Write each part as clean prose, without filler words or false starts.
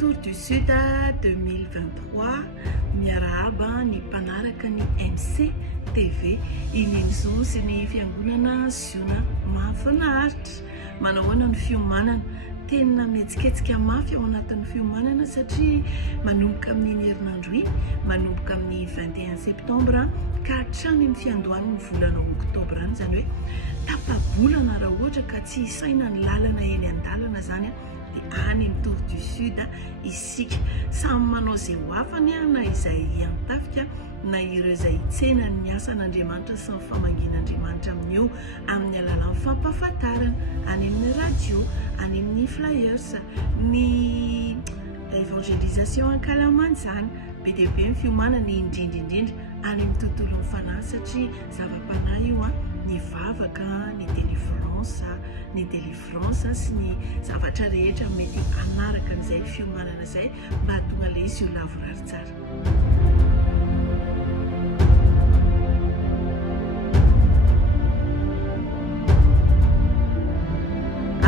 Tour du Sud 2023 miarahaba ny mpanaraka ny MCTV Neny Zo sy ny fiangonana Ziona Mahafinaritra. Manahoana ny fiomanana tena mihetsiketsika mafy ao anatin'ny fiomanana satria manomboka amin'ny herinandro iny manomboka amin'ny 21 septembre ka hatrany ny fiandohan'ny volana oktobra any, zany hoe tapa-bolana raha ohatra ka tsy isaina ny lalana eny an-dalana zany dia any amin'ny Tour du Sud isika samy manao izay ho afany na izay antafika na ireo izay hitsena ny asan'Andriamanitra sy ny famagin'Andriamanitra amin'io amin'ny alalan'ny fampahafantarana any amin'ny radio, any amin'ny flyers, ny évangélisation an-kalamany zany be dia be ny fiomanana indrindra any amin'ny tontolon'ny fanahy satria zava-panahy io ny vavaka, ny délivrance sy ny zavatra rehetra mety anaraka an'izay fiomanana izay mba hatonga ilay izy ho lavorary tsara.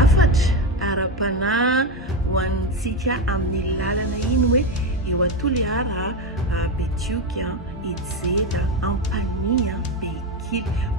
Afatra ara-panahy ho antsika amin'ny lalana iny hoe eo Toliara, Betioky, Idzeda, Ampania,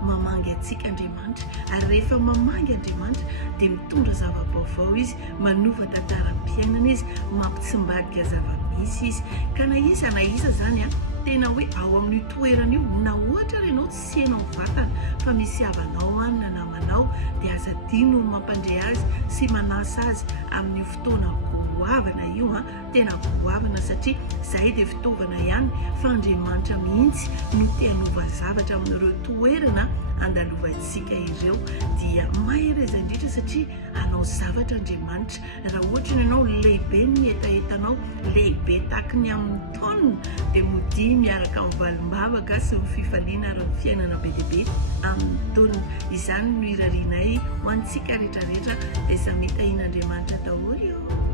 mamangy antsika Andriamanitra, ary rehefa mamangy Andriamanitra dia mitondra zava-baovao izy, manova tantaram-piainana izy, mampitsimbadika zava-misy izy. Ka na iza zany tena hoe ao amin'ny toerana io na ohatra ianao tsy hainao vatana fa misy havanao na namanao dia aza dino mampandray azy sy manasa azy amin'ny fotoana goavana io, tena goavana satria izay dia fitaovana ihany fa Andriamanitra mihitsy no te hanova zavatra amin'ireo toerana andalovantsika ireo. Dia mahery izay indrindra satria anao zavatra Andriamanitra. Raha ohatra ny ianao lehibe ny etaetanao, lehibe tahaka ny amin'ny taonina dia mody miaraka amin'ny valim-bavaka sy ny fifaliana ary fiainana be dia be amin'ny taonina. Izany no irarianay ho antsika rehetrarehetra dia samy hitahian'Andriamanitra daholo io.